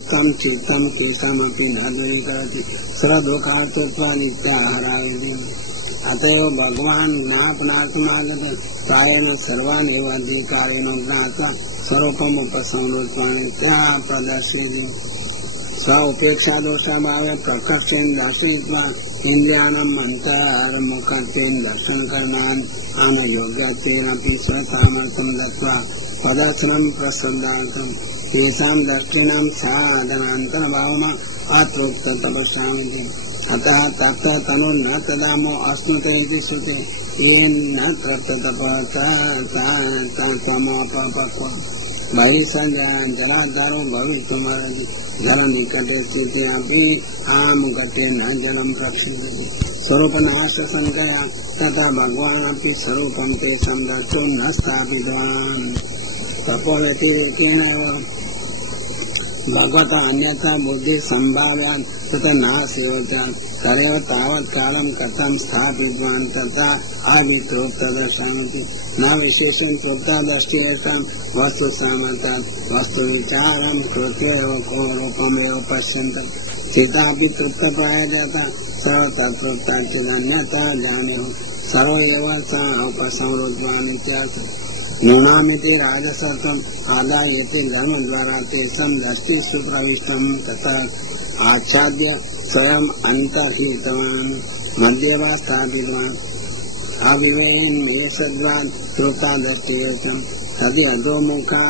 तम चित्तम केशमपि न दूरीकरोति सर्वदुःखार्थत्वा नित्याहाराय। अतएव भगवान् ज्ञापनार्थमागत प्रायेण सर्वान् एव अधिकारेण ज्ञात्वा स्वरूपम् उपसंहृत्वा प्रदर्शयति। स्व उपेक्षा दोषाभावे प्रकर्षेण दर्शयित्वा इन्द्रियाणाम् अन्तर्मुखत्वेन दर्शनकरणान् अनयोग्यत्वेनापि स्वसामर्थ्यं दत्त्वा प्रदर्शनं प्रसन्नार्थम् येषां दक्षिणां साधनान्तरभावम् अत्रोक्ततपस्यामिति। अतः तत्र तनु न तदामो अश्नुते इति श्रुते येन न तत्तपस्यामोपपक्व बहिर्जलाधारो भवितुमर्हति। जलनिकटे स्थितेऽपि आमगते न जलं प्रक्षिपति। स्वरूपनाशशङ्कया तथा भगवानपि स्वरूपं तेषां दर्शो न स्थापितवान्। तपोव्यतिरेकेण भगवता अन्यथा बुद्धि संभाव्यात् तथा नास्योऽस्यात् तदेव तावत् कालं कथं स्थापितवान् तथा आदित्योक्तदर्शनमिति। न विशेषं प्रोक्तदृष्टिरेषां वस्तु सामर्थ्यात् वस्तु विचारं कृत्येव को रूपमेव पश्यन्तः चितापि तृप्तप्रायः सर्वतत्प्रोक्ताच्युतन्यथा जानीयुः सर्व एव स उपसंहृतवानित्यर्थः। न्यूनामिति राजसत्वम् आदायते धर्मद्वारा तेषां दृष्टिषु प्रविष्टं तथा आच्छाद्य स्वयम् अन्तर्हितवान् मध्ये वा स्थापितवान्। अविवेकं येषद्वान् तृप्तादृष्टिरेषं तदि अधोमुखा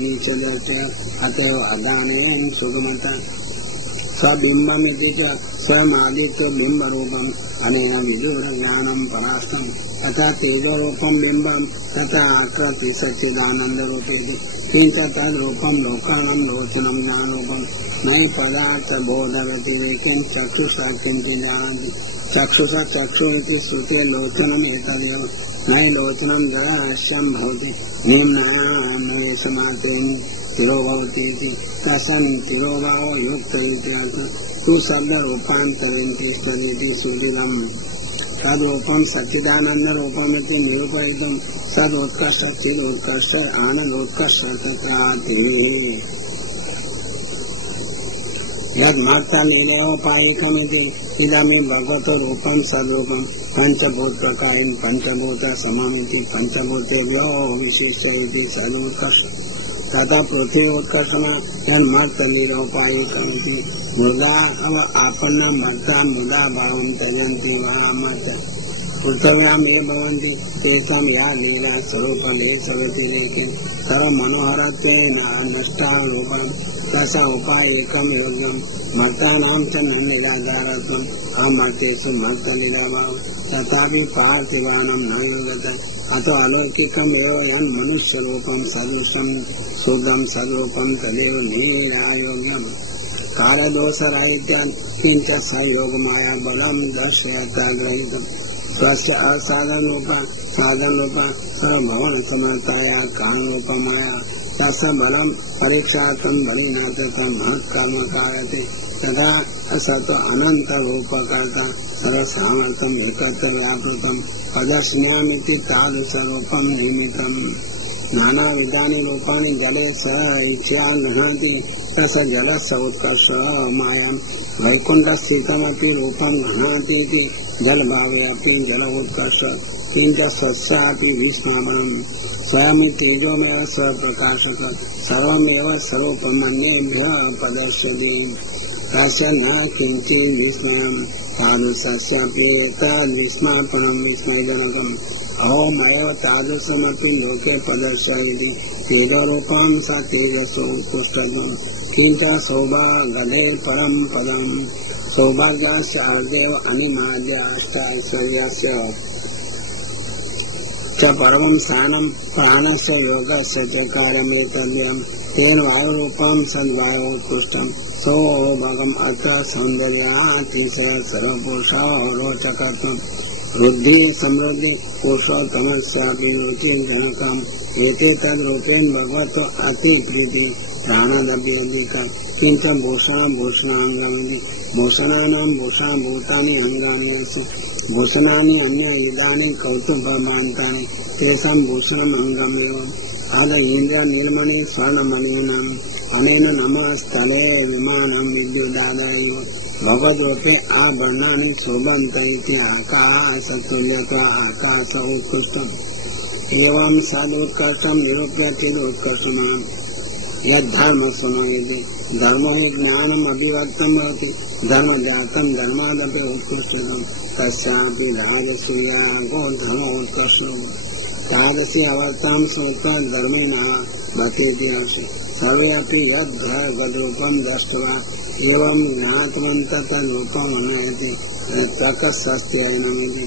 नीचदस्य अतएव अदानेन सुगमतः स्वबिम्बमिति च स्वयमादित्यो बिम्बरूपम् अनेन विदुरज्ञानं पराष्टम् तथा तेजोरूपं बिम्बं तथा आकृति सच्चिदानन्दरूपेति। किञ्च तद्रूपं लोकानां लोचनं ज्ञानरूपं नहि पदार्थबोधव्यतिरेकेण चक्षुषा किञ्चित् जानन्ति। चक्षुषा चक्षु इति श्रुते लोचनम् एतदेव नहि लोचनं जडाश्यं भवति निम्नान्वयसमात्रेण तिरो भवति इति। तस्मिन् तिरोभावो युक्त इत्यर्थः तु शब्दरूपान्तरेण तिष्ठति सुदृढम्। तद्रूपं सच्चिदानन्दरूपमिति निरूपयितुं तदुत्कर्ष चिदुत्कर्ष आनन्दोत्कर्ष तत्रातिः यद्मत्तलीलोपायिकमिति इदमिं भगवतो रूपं सद्रूपं पञ्चभूतप्रकारेण पञ्चभूतसममिति पञ्चभूतेभ्यो विशिष्य इति सदुत्कर्ष तथा पृथ्वीोत्कर्षणा यन्मत्तलीलोपायिकमिति मृदा आपन्ना मत्ता मुदा भावं त्यजन्ति महामत् पृथिव्याम् ये भवन्ति तेषां या लीला स्वरूपलेशव्यतिरेकेण सर्वमनोहरत्वेन नष्टारूपं तस्य उपायिकं योग्यं मत्तानां च न निराधारत्वम् अमर्त्येषु मत्तलीलाभावः तथापि पार्थिवानां न योग्यते। अतो अलौकिकमेव यन्मनुष्यरूपं सदृशं शुद्धं सद्रूपं तदेव निरायोग्यम्। कालदोषराहित्यात् किञ्च संयोगमाया बलं दर्शयता गृहीतम् तस्य असाधनरूपा साधनरूपा सर्वभवनसमर्थाया कारणरूपमाया तस्य बलं परीक्षार्थं बलिना तथा महत्कर्म कार्यते तथा असतो अनन्तरूपकर्ता सर्वसामर्थ्यम् एकत्र व्यापृतम् प्रदर्शनीयमिति तादृशरूपं निर्मितम्। नानाविधानि रूपाणि जले स इच्छया गृह्णाति तस्य जलस्य उत्कर्ष मायां वैकुण्ठस्थितमपि रूपं गृह्णाति इति जलभावे अपि जल उत्कर्ष किञ्च स्वस्यापि विस्मरणम् स्वयं तेजोमेव स्वप्रकाशक सर्वमेव स्वरूपमन्येभ्यः प्रदर्शयति तस्य न किञ्चित् विस्मयम् तादृशस्यापि तद्विस्मयपरं विस्मयजनकम् अहोमयव तादृशमपि लोके प्रदर्शयति तेजोरूपं स तेजसो उत्कृष्टम् किञ्च सौभाग्ये परं पदम् सौभाग्यस्य अर्धेव अनिमाद्य अष्टैश्वर्यस्य च परमं स्थानं प्राणस्य योगस्य च कार्यमेतद्यम् तेन वायुरूपं सद्वायो उत्कृष्टम् सौभागम् अत्र सौन्दर्यातिशय सर्वपुरुषारोचकत्वम् वृद्धि समृद्धि पुरुषोत्तमस्यापि रुचिजनकम् एते तद्रूपेण भगवतो अतिप्रीति प्राणादपि अधिका किञ्च भूषणाभूषणाङ्गानि भूषणानां भूषाभूतानि अङ्गान्यसु भूषणानि अन्यविधानि कौतुकभान्तानि तेषां भूषणम् अङ्गमेव अध इन्द्रियनिर्मणि स्वर्णमणीनां अनेन नमस्तले विमानं विद्युदादाय भगवद्रूपे आभरणानि शोभन्त इति आकाशतुल्यत्वा आकाश उत्कृष्टम् एवं सदुत्कर्षं निरूप्यते उत्कर्षमान् यद्धर्म सुनोति धर्म हि ज्ञानम् अभिव्यक्तं भवति धर्म जातं धर्मादपि उत्कृष्टम् तस्यापि राजसूयागो धर्मोत्कर्षो तादृशी अवस्थां स्मृत्वा धर्मिणः भक्तिति सर्वे अपि यद्रूपं दृष्ट्वा एवं ज्ञातवन्तः तद्रूपम् अनयति तकस्स्त्ययनमिति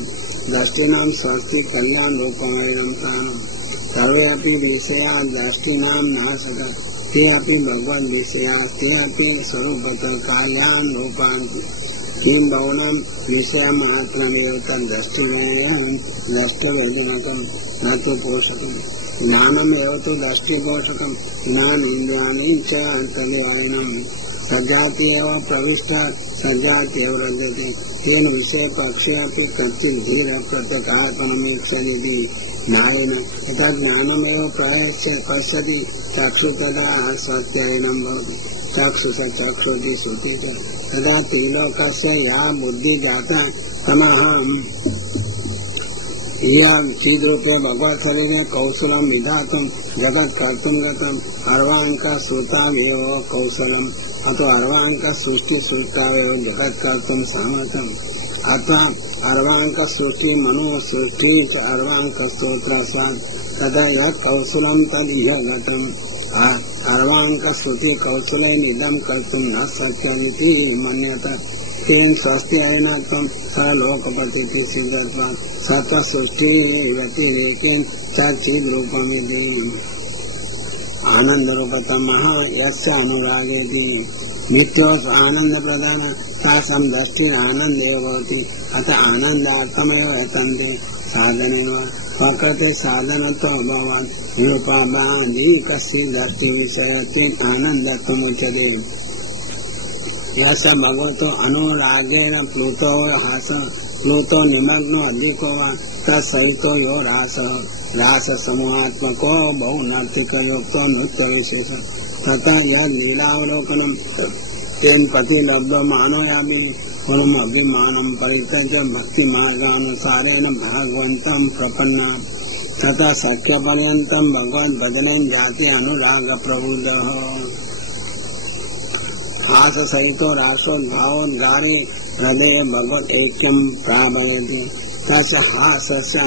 दृष्टिनां स्वस्ति कल्याण रूपमेनं स्थानं सर्वे अपि विषया दृष्टिनां नाशकः ते अपि भगवद् विषया ते अपि स्वरूपतः कल्याण रूपान्ति किं बहुनां विषयमात्रमेव तद्दृष्टिमेयं दृष्टव्यजनकं न तु पोषकम् ज्ञानमेव तु दृष्टिपोषकं ज्ञानेन्द्रियाणि च तदेवायनं सजाति एव प्रविष्टा सजाति एव रजते तेन विषय पक्षे अपि कच्चित् धीर प्रत्यगात्मनमीक्षति न्यायेन यथा ज्ञानमेव पश्यति चक्षु तदा सत्यायनं भवति चक्षुष चक्षुति श्रुति तदा त्रिलोकस्य या बुद्धि जाता तमहं चिद्रूपे भगवत् शरीरे कौशलं विधातुं जगत् कर्तुं गतम् अर्वाङ्का श्रुतावेव कौशलम् अतो अर्वाङ्क सृष्टि श्रुतावेव जगत् कर्तुं सामर्थ्यम् अथवा अर्वाङ्क सृष्टि मनो सृष्टि अर्वाङ्क स्तोत्रस्वात् तदा यत् कौशलं तदिह गतम् अर्वाङ्क श्रुति कौशलेन इदं कर्तुं न शक्यमिति मन्यते तेन स्वस्त्ययनत्वं स लोकपतिः सिद्धत्वात् सत सृष्टिरतिरेकेन चिद्रूपमिति आनन्दरूपतमः यस्य अनुरागेति नित्योऽस आनन्दप्रदान तासां दृष्टिः आनन्देव भवति अतः आनन्दार्थमेव यतन्ते साधनेन प्रकृते साधनत्वाभावात् निरुपाबाधिकस्य दृष्टिविषयत्वेन आनन्दत्वमुच्यते यस्य भगवतो अनुरागेण प्लुतो निमग्नो अधिको वा तत्सवितो यो राससमूहात्मको बहुनार्थिकयुक्तो नृत्यविशेष तथा यद् लीलावलोकनं तेन प्रतिलब्धो मानोयापि पुनः अभिमानं परित्यज्य भक्तिमार्गानुसारेण भगवन्तं प्रपन्नात् तथा शक्यपर्यन्तं भगवद्भजनेन जाति अनुरागप्रबुद्धः हास सहितो रासोद्भावोद्गारे हृदये भगवत् ऐक्यं प्रापयति तस्य हासस्य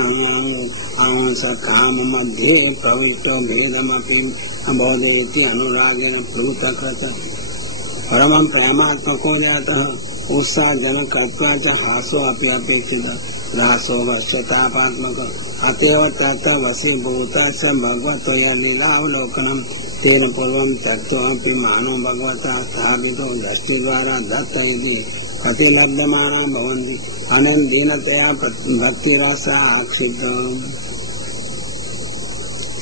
आंस काम मध्ये प्रवृत्तो भेदमपि अबोधयति अनुरागेण प्लुतकृत परमं प्रेमात्मको जातः उत्साहजनकत्वा च हासो अपि अपेक्षितः रासो वश्यतापात्मक अतएव तत्र वशीभूतः स भगवतो लीलावलोकनं तेन पूर्वं तत्त्वमपि मानो भगवता स्थापितो दृष्टिद्वारा दत्त इति प्रतिलभ्यमाना भवन्ति अनेन दीनतया भक्तिरसा आक्षिप्तम्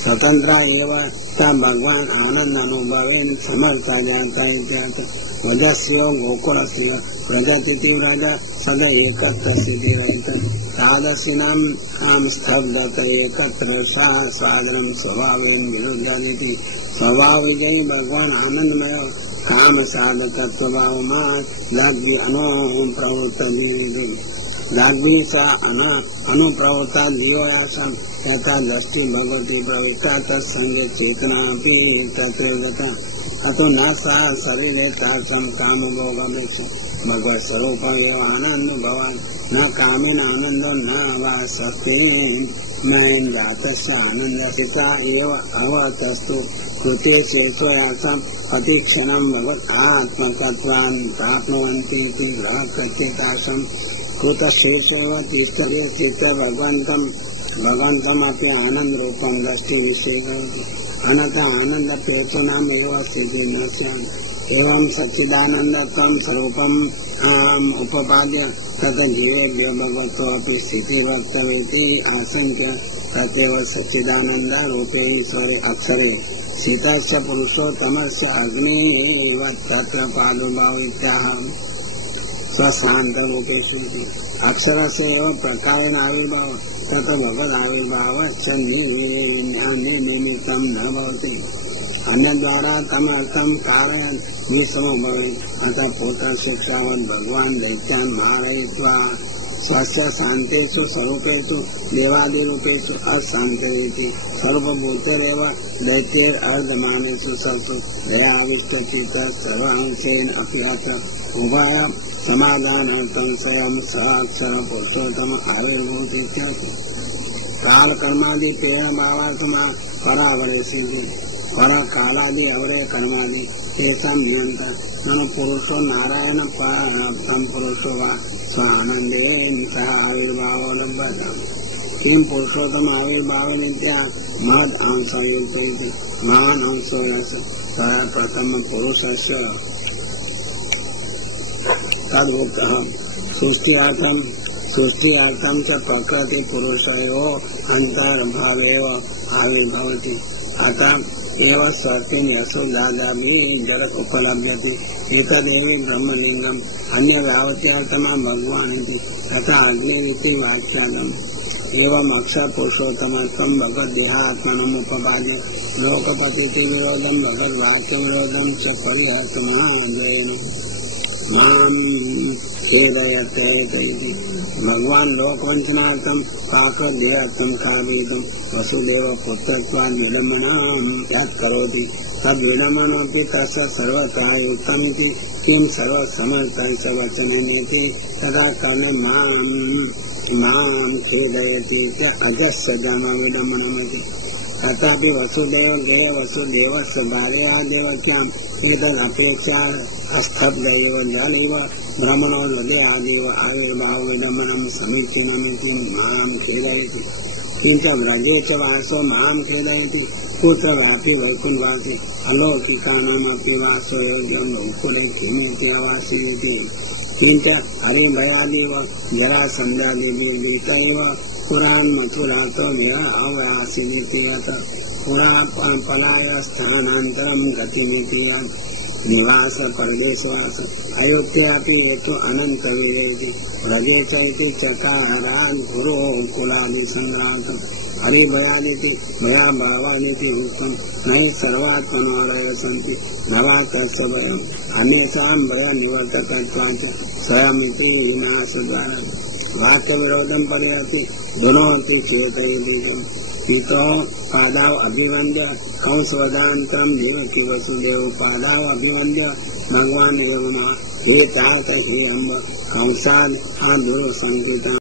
स्वतन्त्र एव स भगवान् आनन्दानुभवेन समर्था जाता इत्यर्थः वदस्यो गोकुलस्य व्रजतीति व्रज सदा एकत्र सिद्धिरहितं तादृशीनां स्तब्धत एकत्र सा स्वादनं स्वभावेन विरुद्धमिति स्वभावविजयी भगवान् आनन्दमय काम साधकत्वभावमात् लब्धि अनुप्रवृत्तमिति लब्धि सा अनुप्रवृत्ता धियोयासं यथा दृष्टि भगवती प्रविष्टा तत्संगे चेतनापि तत्र गता अतो न सा शरीरे तादृशं कामभोगमेक्षा भगवत् स्वरूपमेव आनन्दो भवान् न कामेन आनन्दो न वा सत्येन नयन जातस्य आनन्दस्य सा एव अवतस्तु कृते चेतोयासं प्रतिक्षणं भगवत् आत्मतत्त्वान् प्राप्नुवन्ति इति प्रत्येकाशं कृतशेषेव तिष्ठते चित्त भगवन्तमपि आनन्दरूपं दृष्टिविषये अनथ आनन्दपेतूनामेव स्थितिः न स्यात् एवं सच्चिदानन्दत्वं स्वरूपम् उपपाद्य तत् जीवेभ्यो भगवतोऽपि स्थितिः वक्तव्येति आशङ्क्य तदेव सच्चिदानन्दरूपे ईश्वरे अक्षरे शीतस्य पुरुषोत्तमस्य अग्निः तत्र प्रादुर्भाव इत्याह स्वशान्तरूपे अक्षरस्य एव प्रकारेण आविर्भाव तत्र भगवदाविर्भावस्य निमित्तं न भवति अन्य द्वारा तम अर्थम कारण निसमो भवे अतः पोता शिक्षावन् भगवान दैत्यान् मारयित्वा स्वस्य शान्तेषु स्वरूपेषु देवादिरूपेषु अशान्तयति सर्वभूतरेव दैत्यैर्अर्धमानेषु सर्वसु दयाविष्टचित्तः सर्वांशेन अपि अत्र उभय समाधानार्थं स्वयं साक्षर पुरुषोत्तम आविर्भूत इत्यर्थः काल कर्मादि प्रेरण भावात्मा परावरेषु पर कालादि अवरे कर्मादि तेषां नियंता नम पुरुषो नारायण परम पुरुषो वा स्वानंदे निशा आविर्भाव लभ्यते किं पुरुषोत्तम आविर्भाव नित्या महद अंश युक्ते महान अंशो यस्य प्रथम पुरुषस्य तद्भुक्तः सृष्टियार्थं च प्रकृति पुरुषयोः अन्तर्भावेव आविर्भवति अतः एव सत्यं यशोदादाभिः जगत् उपलभ्यते एतदेव ब्रह्मलिङ्गम् अन्यदावत्यात्मा भगवान् इति तथा अग्निरिति वाक्यालम् एवम् अक्षरपुरुषोत्तमत्वं भगवद्देहात्मनम् उपपाद्य लोकपतिति विरोधं भगवद्वाक्यविरोधं च परिहर्तुमाद्वयेन मां खेदयते इति भगवान लोकवंचनार्थं पाकदेहार्थं कावेदं वसुदेव पुत्रत्वान् विडम्बनां यत् करोति तद्विडम्बनमपि तस्य सर्वथा युक्तमिति किं सर्वसमर्थस्य वचनमिति तदा कर्णे मां खेदयति च अजस्य जन्मविडम्बनमिति तथापि वसुदेवस्य बाल्यादेवक्याम् एतदपेक्षा स्तब्धैव जलैव भ्रमणो हृदयादेव आविर्भावविडम्बनं समीचीनमिति मां खेदयति किञ्च व्रजे च वासो मां खेदयति कुत्रव्यापि वैकुण्ठवासी अलौकिकानामपि वासो योग्यं वैकुण्ठे किमिति अवासीति किञ्च हरिभयादिव जरासन्ध्यादिभिर्वितैव पुरान् मथुरातो अवासीदिति यत् पुरा पलाय स्थानान्तरं गतिमिति यत् निवास परदेशवास अयोध्यापि हेतु अनन्तवीरेति व्रजे च इति चकारान् गुरो कुलादि सङ्ग्रामम् हरिभयादिति भयाभावादिति उक्तं न हि सर्वात्मनोदय सन्ति नवातस्य भयम् अन्येषां भयनिवर्तकत्वात् स्वयमिति विनाशद्वारा वाक्यविरोधं परिहरति गुणोऽपि चेतयति पितो पादाव अभिवन्द्य कंसवदान्तरं देवकी वसुदेव पादाव अभिवन्द्य भगवान् एवं हे तात हे अम्ब कंसाद् दुर्संकृतम्